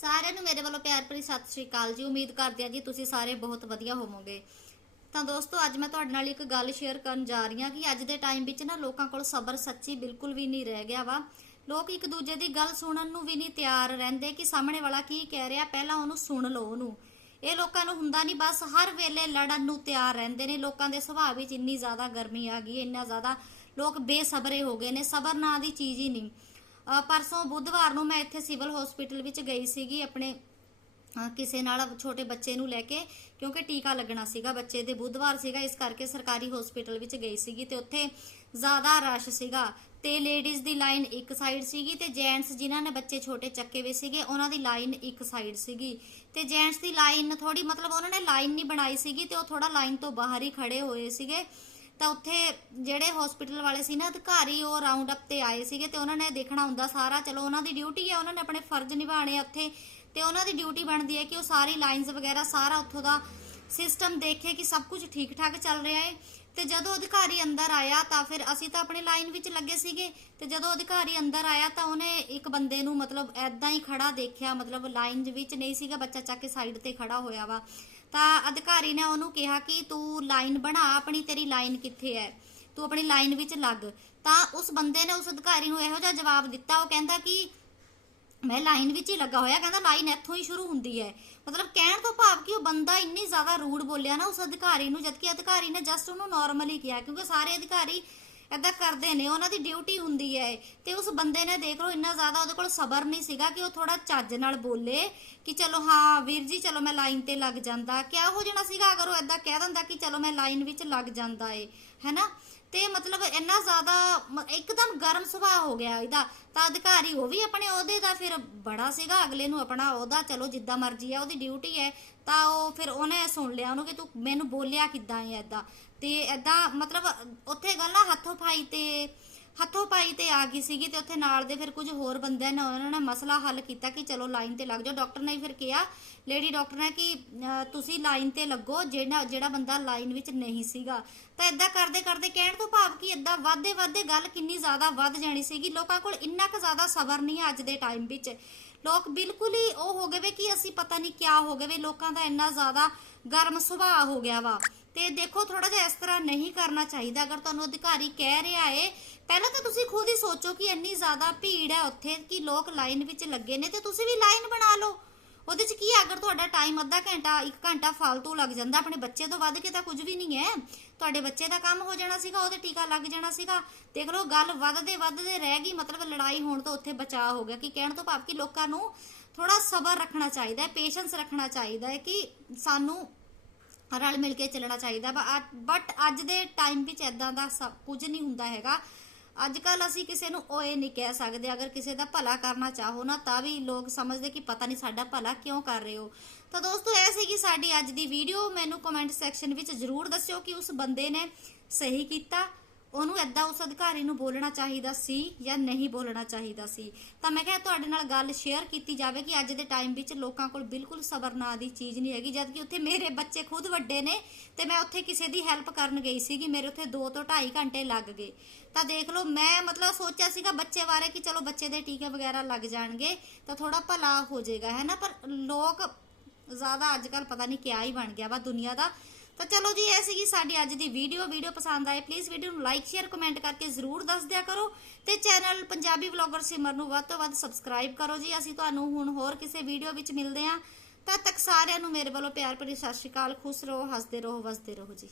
ਸਾਰਿਆਂ ਨੂੰ ਮੇਰੇ ਵੱਲੋਂ ਪਿਆਰ ਭਰੀ ਸਤਿ ਸ਼੍ਰੀ ਅਕਾਲ ਜੀ। ਉਮੀਦ ਕਰਦੇ ਹਾਂ ਜੀ ਤੁਸੀਂ ਸਾਰੇ ਬਹੁਤ ਵਧੀਆ ਹੋਵੋਗੇ। ਤਾਂ ਦੋਸਤੋ, ਅੱਜ ਮੈਂ ਤੁਹਾਡੇ ਨਾਲ ਇੱਕ ਗੱਲ ਸ਼ੇਅਰ ਕਰਨ ਜਾ ਰਹੀ ਹਾਂ ਕਿ ਅੱਜ ਦੇ ਟਾਈਮ ਵਿੱਚ ਨਾ ਲੋਕਾਂ ਕੋਲ ਸਬਰ ਸੱਚੀ ਬਿਲਕੁਲ ਵੀ ਨਹੀਂ ਰਹਿ ਗਿਆ ਵਾ। ਲੋਕ ਇੱਕ ਦੂਜੇ ਦੀ ਗੱਲ ਸੁਣਨ ਨੂੰ ਵੀ ਨਹੀਂ ਤਿਆਰ ਰਹਿੰਦੇ ਕਿ ਸਾਹਮਣੇ ਵਾਲਾ ਕੀ ਕਹਿ ਰਿਹਾ, ਪਹਿਲਾਂ ਉਹਨੂੰ ਸੁਣ ਲਓ ਉਹਨੂੰ। ਇਹ ਲੋਕਾਂ ਨੂੰ ਹੁੰਦਾ ਨਹੀਂ, ਬਸ ਹਰ ਵੇਲੇ ਲੜਨ ਨੂੰ ਤਿਆਰ ਰਹਿੰਦੇ ਨੇ। ਲੋਕਾਂ ਦੇ ਸੁਭਾਅ ਵਿੱਚ ਇੰਨੀ ਜ਼ਿਆਦਾ ਗਰਮੀ ਆ ਗਈ, ਇੰਨਾ ਜ਼ਿਆਦਾ ਲੋਕ ਬੇਸਬਰੇ ਹੋ ਗਏ ਨੇ, ਸਬਰ ਨਾਂ ਦੀ ਚੀਜ਼ ਹੀ ਨਹੀਂ। ਪਰਸੋਂ ਬੁੱਧਵਾਰ ਨੂੰ ਮੈਂ ਇੱਥੇ ਸਿਵਲ ਹਸਪੀਟਲ ਵਿੱਚ ਗਈ ਸੀਗੀ ਆਪਣੇ ਕਿਸੇ ਨਾਲ ਛੋਟੇ ਬੱਚੇ ਨੂੰ ਲੈ ਕੇ, ਕਿਉਂਕਿ ਟੀਕਾ ਲੱਗਣਾ ਸੀਗਾ ਬੱਚੇ ਦੇ। ਬੁੱਧਵਾਰ ਸੀਗਾ, ਇਸ ਕਰਕੇ ਸਰਕਾਰੀ ਹਸਪੀਟਲ ਵਿੱਚ ਗਈ ਸੀਗੀ ਤੇ ਉੱਥੇ ਜ਼ਿਆਦਾ ਰਸ਼ ਸੀਗਾ। ਤੇ ਲੇਡੀਜ਼ ਦੀ ਲਾਈਨ ਇੱਕ ਸਾਈਡ ਸੀਗੀ ਤੇ ਜੈਂਟਸ ਜਿਨ੍ਹਾਂ ਨੇ ਬੱਚੇ ਛੋਟੇ ਚੱਕੇ ਵੇ ਸੀਗੇ, ਉਹਨਾਂ ਦੀ ਲਾਈਨ ਇੱਕ ਸਾਈਡ ਸੀਗੀ। ਤੇ ਜੈਂਟਸ ਦੀ ਲਾਈਨ ਥੋੜੀ ਮਤਲਬ ਉਹਨਾਂ ਨੇ ਲਾਈਨ ਨਹੀਂ ਬਣਾਈ ਸੀਗੀ ਤੇ ਉਹ ਥੋੜਾ ਲਾਈਨ ਤੋਂ ਬਾਹਰ ਹੀ ਖੜੇ ਹੋਏ ਸੀਗੇ। ਤਾਂ ਉੱਥੇ ਜਿਹੜੇ ਹਸਪੀਟਲ ਵਾਲੇ ਸੀ ਨਾ ਅਧਿਕਾਰੀ, ਉਹ ਰਾਉਂਡ ਅਪ ਤੇ ਆਏ ਸੀਗੇ ਤੇ ਉਹਨਾਂ ਨੇ ਦੇਖਣਾ ਹੁੰਦਾ ਸਾਰਾ, ਚਲੋ ਉਹਨਾਂ ਦੀ ਡਿਊਟੀ ਹੈ ਉਹਨਾਂ ਨੇ ਆਪਣੇ ਫਰਜ਼ ਨਿਭਾਣੇ ਆ ਉੱਥੇ। ਤੇ ਉਹਨਾਂ ਦੀ ਡਿਊਟੀ ਬਣਦੀ ਹੈ ਕਿ ਉਹ ਸਾਰੀ ਲਾਈਨਸ ਵਗੈਰਾ ਸਾਰਾ ਉੱਥੋਂ ਦਾ ਸਿਸਟਮ ਦੇਖੇ ਕਿ ਸਭ ਕੁਝ ਠੀਕ ਠਾਕ ਚੱਲ ਰਿਹਾ ਹੈ। ਤੇ ਜਦੋਂ ਅਧਿਕਾਰੀ ਅੰਦਰ ਆਇਆ ਤਾਂ ਫਿਰ ਅਸੀਂ ਤਾਂ ਆਪਣੇ ਲਾਈਨ ਵਿੱਚ ਲੱਗੇ ਸੀਗੇ, ਤੇ ਜਦੋਂ ਅਧਿਕਾਰੀ ਅੰਦਰ ਆਇਆ ਤਾਂ ਉਹਨੇ ਇੱਕ ਬੰਦੇ ਨੂੰ ਮਤਲਬ ਐਦਾਂ ਹੀ ਖੜਾ ਦੇਖਿਆ, ਮਤਲਬ ਲਾਈਨ ਦੇ ਵਿੱਚ ਨਹੀਂ ਸੀਗਾ, ਬੱਚਾ ਚੱਕ ਕੇ ਸਾਈਡ ਤੇ ਖੜਾ ਹੋਇਆ ਵਾ। ਤਾਂ ਅਧਿਕਾਰੀ ਨੇ ਉਹਨੂੰ ਕਿਹਾ ਕਿ ਤੂੰ ਲਾਈਨ ਬਣਾ, ਆਪਣੀ ਤੇਰੀ ਲਾਈਨ ਕਿੱਥੇ ਹੈ ਤੂੰ ਆਪਣੀ ਲਾਈਨ ਵਿੱਚ ਲੱਗ। ਤਾਂ ਉਸ ਬੰਦੇ ਨੇ ਉਸ ਅਧਿਕਾਰੀ ਨੂੰ ਇਹੋ ਜਿਹਾ ਜਵਾਬ ਦਿੱਤਾ, ਉਹ ਕਹਿੰਦਾ ਕਿ ਮੈਂ ਲਾਈਨ ਵਿੱਚ ਹੀ ਲੱਗਾ ਹੋਇਆ, ਕਹਿੰਦਾ ਲਾਈਨ ਇੱਥੋਂ ਹੀ ਸ਼ੁਰੂ ਹੁੰਦੀ ਹੈ। ਮਤਲਬ ਕਹਿਣ ਤੋਂ ਭਾਵ ਕਿ ਉਹ ਬੰਦਾ ਇੰਨੀ ਜ਼ਿਆਦਾ ਰੂਡ ਬੋਲਿਆ ਨਾ ਉਸ ਅਧਿਕਾਰੀ ਨੂੰ, ਜਦਕਿ ਅਧਿਕਾਰੀ ਨੇ ਜਸਟ ਉਹਨੂੰ ਨਾਰਮਲੀ ਕਿਹਾ, ਕਿਉਂਕਿ ਸਾਰੇ ਅਧਿਕਾਰੀ ਏਦਾਂ ਕਰਦੇ ਨੇ, ਉਹਨਾਂ ਦੀ ਡਿਊਟੀ ਹੁੰਦੀ ਹੈ ਤੇ ਉਸ ਬੰਦੇ ਨੇ ਦੇਖ ਲਓ, ਇੰਨਾ ਜ਼ਿਆਦਾ ਉਹਦੇ ਕੋਲ ਸਬਰ ਨਹੀਂ ਸੀਗਾ ਕਿ ਉਹ ਥੋੜਾ ਚੱਜ ਨਾਲ ਬੋਲੇ ਕਿ ਚਲੋ ਹਾਂ, ਵੀਰ ਜੀ, ਚਲੋ ਮੈਂ ਲਾਈਨ ਤੇ ਲੱਗ ਜਾਂਦਾ। ਕਿਆ ਹੋ ਜਾਣਾ ਸੀਗਾ ਅਗਰ ਉਹ ਏਦਾਂ ਕਹਿ ਦਿੰਦਾ ਕਿ ਚਲੋ ਮੈਂ ਲਾਈਨ ਵਿੱਚ ਲੱਗ ਜਾਂਦਾ ਏ ਹੈਨਾ ਤੇ ਮਤਲਬ ਇੰਨਾ ਜ਼ਿਆਦਾ ਮ- ਇੱਕਦਮ ਗਰਮ ਸੁਭਾਅ ਹੋ ਗਿਆ ਇਹਦਾ, ਤਾਂ ਅਧਿਕਾਰੀ ਉਹ ਵੀ ਆਪਣੇ ਉਹਦੇ ਦਾ ਫਿਰ ਬੜਾ ਸੀਗਾ, ਅਗਲੇ ਨੂੰ ਆਪਣਾ ਉਹਦਾ ਚਲੋ ਜਿੱਦਾਂ ਮਰਜ਼ੀ ਹੈ ਉਹਦੀ ਡਿਊਟੀ ਹੈ, ਤਾਂ ਉਹ ਫਿਰ ਉਹਨੇ ਸੁਣ ਲਿਆ ਉਹਨੂੰ ਕਿ ਤੂੰ ਮੈਨੂੰ ਬੋਲਿਆ ਕਿੱਦਾਂ ਹੈ ਏਦਾਂ। ਤੇ ਏਦਾਂ ਮਤਲਬ, ਉੱਥੇ ਗੱਲ ਆ ਹੱਥੋਂ ਫਾਈ ਤੇ ਹੱਥੋਂ ਪਾਈ ਤੇ ਆ ਗਈ ਸੀਗੀ ਤੇ ਉੱਥੇ ਨਾਲ ਦੇ ਫਿਰ ਕੁਝ ਹੋਰ ਬੰਦਿਆਂ ਨੇ ਉਹਨਾਂ ਨੇ ਮਸਲਾ ਹੱਲ ਕੀਤਾ ਕਿ ਚਲੋ ਲਾਈਨ ਤੇ ਲੱਗ ਜਾਓ। ਡਾਕਟਰ ਨੇ ਫਿਰ ਕਿਹਾ, ਲੇਡੀ ਡਾਕਟਰ ਨੇ ਕਿ ਤੁਸੀਂ ਲਾਈਨ ਤੇ ਲੱਗੋ, ਜਿਹੜਾ ਜਿਹੜਾ ਬੰਦਾ ਲਾਈਨ ਵਿੱਚ ਨਹੀਂ ਸੀਗਾ। ਤਾਂ ਇਦਾਂ ਕਰਦੇ ਕਰਦੇ ਕਹਿਣ ਤੋਂ ਭਾਵ ਕਿ ਇਦਾਂ ਵਾਧੇ ਵਾਧੇ ਗੱਲ ਕਿੰਨੀ ਜ਼ਿਆਦਾ ਵੱਧ ਜਾਣੀ ਸੀਗੀ। ਲੋਕਾਂ ਕੋਲ ਇੰਨਾ ਕੁ ਜ਼ਿਆਦਾ ਸਬਰ ਨਹੀਂ ਅੱਜ ਦੇ ਟਾਈਮ ਵਿੱਚ। ਲੋਕ ਬਿਲਕੁਲ ਹੀ ਉਹ ਹੋ ਗਏ ਵੇ ਕਿ ਅਸੀਂ ਪਤਾ ਨਹੀਂ ਕਿਆ ਹੋ ਗਏ ਵੇ। ਲੋਕਾਂ ਦਾ ਇੰਨਾ ਜ਼ਿਆਦਾ ਗਰਮ ਸੁਭਾਅ ਹੋ ਗਿਆ ਵਾ। ਤੇ ਦੇਖੋ ਥੋੜਾ ਜਿਹਾ ਇਸ ਤਰ੍ਹਾਂ ਨਹੀਂ ਕਰਨਾ ਚਾਹੀਦਾ। ਅਗਰ ਤੁਹਾਨੂੰ ਅਧਿਕਾਰੀ ਕਹਿ ਰਿਹਾ ਏ, ਪਹਿਲਾਂ ਤਾਂ ਤੁਸੀਂ ਖੁਦ ਹੀ ਸੋਚੋ ਕਿ ਇੰਨੀ ਜ਼ਿਆਦਾ ਭੀੜ ਹੈ ਉੱਥੇ ਕਿ ਲੋਕ ਲਾਈਨ ਵਿੱਚ ਲੱਗੇ ਨੇ ਤੇ ਤੁਸੀਂ ਵੀ ਲਾਈਨ ਬਣਾ ਲਓ। ਉਹਦੇ ਚ ਕੀ ਹੈ ਅਗਰ ਤੁਹਾਡਾ ਟਾਈਮ ਅੱਧਾ ਘੰਟਾ 1 ਘੰਟਾ ਫालतू ਲੱਗ ਜਾਂਦਾ, ਆਪਣੇ ਬੱਚੇ ਤੋਂ ਵੱਧ ਕੇ ਤਾਂ ਕੁਝ ਵੀ ਨਹੀਂ ਹੈ। ਤੁਹਾਡੇ ਬੱਚੇ ਦਾ ਕੰਮ ਹੋ ਜਾਣਾ ਸੀਗਾ, ਉਹਦੇ ਟੀਕਾ ਲੱਗ ਜਾਣਾ ਸੀਗਾ। ਦੇਖ ਲਓ, ਗੱਲ ਵੱਧਦੇ ਵੱਧਦੇ ਰਹਿ ਗਈ, ਮਤਲਬ ਲੜਾਈ ਹੋਣ ਤੋਂ ਉੱਥੇ ਬਚਾਅ ਹੋ ਗਿਆ ਕਿ ਕਹਿਣ ਤੋਂ ਭਾਵ ਕਿ ਲੋਕਾਂ ਨੂੰ ਥੋੜਾ ਸਬਰ ਰੱਖਣਾ ਚਾਹੀਦਾ ਹੈ ਪੇਸ਼ੈਂਸ ਰੱਖਣਾ ਚਾਹੀਦਾ ਹੈ ਕਿ ਸਾਨੂੰ ਰਲ ਮਿਲ ਕੇ ਚੱਲਣਾ ਚਾਹੀਦਾ ਬਟ ਅੱਜ ਦੇ ਟਾਈਮ ਵਿੱਚ ਐਦਾਂ ਦਾ ਸਭ ਕੁਝ ਨਹੀਂ ਹੁੰਦਾ ਹੈਗਾ। ਅੱਜ ਕੱਲ ਅਸੀਂ ਕਿਸੇ ਨੂੰ ਓਏ ਨਹੀਂ ਕਹਿ ਸਕਦੇ, ਅਗਰ ਕਿਸੇ ਦਾ ਭਲਾ ਕਰਨਾ ਚਾਹੋ ਨਾ, ਤਾਂ ਵੀ ਲੋਕ ਸਮਝਦੇ ਕਿ ਪਤਾ ਨਹੀਂ ਸਾਡਾ ਭਲਾ ਕਿਉਂ ਕਰ ਰਹੇ ਹੋ। ਤਾਂ ਦੋਸਤੋ, ਇਹ ਸੀਗੀ ਸਾਡੀ ਅੱਜ ਦੀ ਵੀਡੀਓ ਮੈਨੂੰ ਕਮੈਂਟ ਸੈਕਸ਼ਨ ਵਿੱਚ ਜਰੂਰ ਦੱਸਿਓ ਕਿ ਉਸ ਬੰਦੇ ਨੇ ਸਹੀ ਕੀਤਾ। ਉਹਨੂੰ ਐਦਾਂ ਉਸ ਅਧਿਕਾਰੀ ਨੂੰ ਬੋਲਣਾ ਚਾਹੀਦਾ ਸੀ ਜਾਂ ਨਹੀਂ ਬੋਲਣਾ ਚਾਹੀਦਾ ਸੀ। ਤਾਂ ਮੈਂ ਕਿਹਾ ਤੁਹਾਡੇ ਨਾਲ ਗੱਲ ਸ਼ੇਅਰ ਕੀਤੀ ਜਾਵੇ ਕਿ ਅੱਜ ਦੇ ਟਾਈਮ ਵਿੱਚ ਲੋਕਾਂ ਕੋਲ ਬਿਲਕੁਲ ਸਬਰ ਨਾਂ ਦੀ ਚੀਜ਼ ਨਹੀਂ ਹੈਗੀ ਜਦ ਕਿ ਉੱਥੇ ਮੇਰੇ ਬੱਚੇ ਖੁਦ ਵੱਡੇ ਨੇ ਤੇ ਮੈਂ ਉੱਥੇ ਕਿਸੇ ਦੀ ਹੈਲਪ ਕਰਨ ਗਈ ਸੀਗੀ, ਮੇਰੇ ਉੱਥੇ 2 ਤੋਂ 2.5 ਘੰਟੇ ਲੱਗ ਗਏ। ਤਾਂ ਦੇਖ ਲਓ, ਮੈਂ ਮਤਲਬ ਸੋਚਿਆ ਸੀਗਾ ਬੱਚੇ ਬਾਰੇ ਕਿ ਚਲੋ ਬੱਚੇ ਦੇ ਟੀਕੇ ਵਗੈਰਾ ਲੱਗ ਜਾਣਗੇ ਤਾਂ ਥੋੜਾ ਭਲਾ ਹੋ ਜਾਏਗਾ, ਹੈ ਨਾ? ਪਰ ਲੋਕ ਜ਼ਿਆਦਾ ਅੱਜ ਕੱਲ ਪਤਾ ਨਹੀਂ ਕਿਆ ਹੀ ਬਣ ਗਿਆ ਵਾ ਦੁਨੀਆ ਦਾ। ਤਾਂ ਚਲੋ ਜੀ, ਇਹ ਸੀਗੀ ਸਾਡੀ ਅੱਜ ਦੀ ਵੀਡੀਓ ਵੀਡੀਓ ਪਸੰਦ ਆਏ ਪਲੀਜ਼ ਵੀਡੀਓ ਨੂੰ ਲਾਈਕ ਸ਼ੇਅਰ ਕਮੈਂਟ ਕਰਕੇ ਜ਼ਰੂਰ ਦੱਸ ਦਿਆ ਕਰੋ। ਤੇ ਚੈਨਲ ਪੰਜਾਬੀ ਵਲੌਗਰ ਸਿਮਰ ਨੂੰ ਵੱਧ ਤੋਂ ਵੱਧ ਸਬਸਕ੍ਰਾਈਬ ਕਰੋ ਜੀ। ਅਸੀਂ ਤੁਹਾਨੂੰ ਹੁਣ ਹੋਰ ਕਿਸੇ ਵੀਡੀਓ ਵਿੱਚ ਮਿਲਦੇ ਹਾਂ। ਤਦ ਤੱਕ ਸਾਰਿਆਂ ਨੂੰ ਮੇਰੇ ਵੱਲੋਂ ਪਿਆਰ ਭਰੀ ਸਤਿ ਸ਼੍ਰੀ ਅਕਾਲ। ਖੁਸ਼ ਰਹੋ, ਹੱਸਦੇ ਰਹੋ, ਵਸਦੇ ਰਹੋ ਜੀ।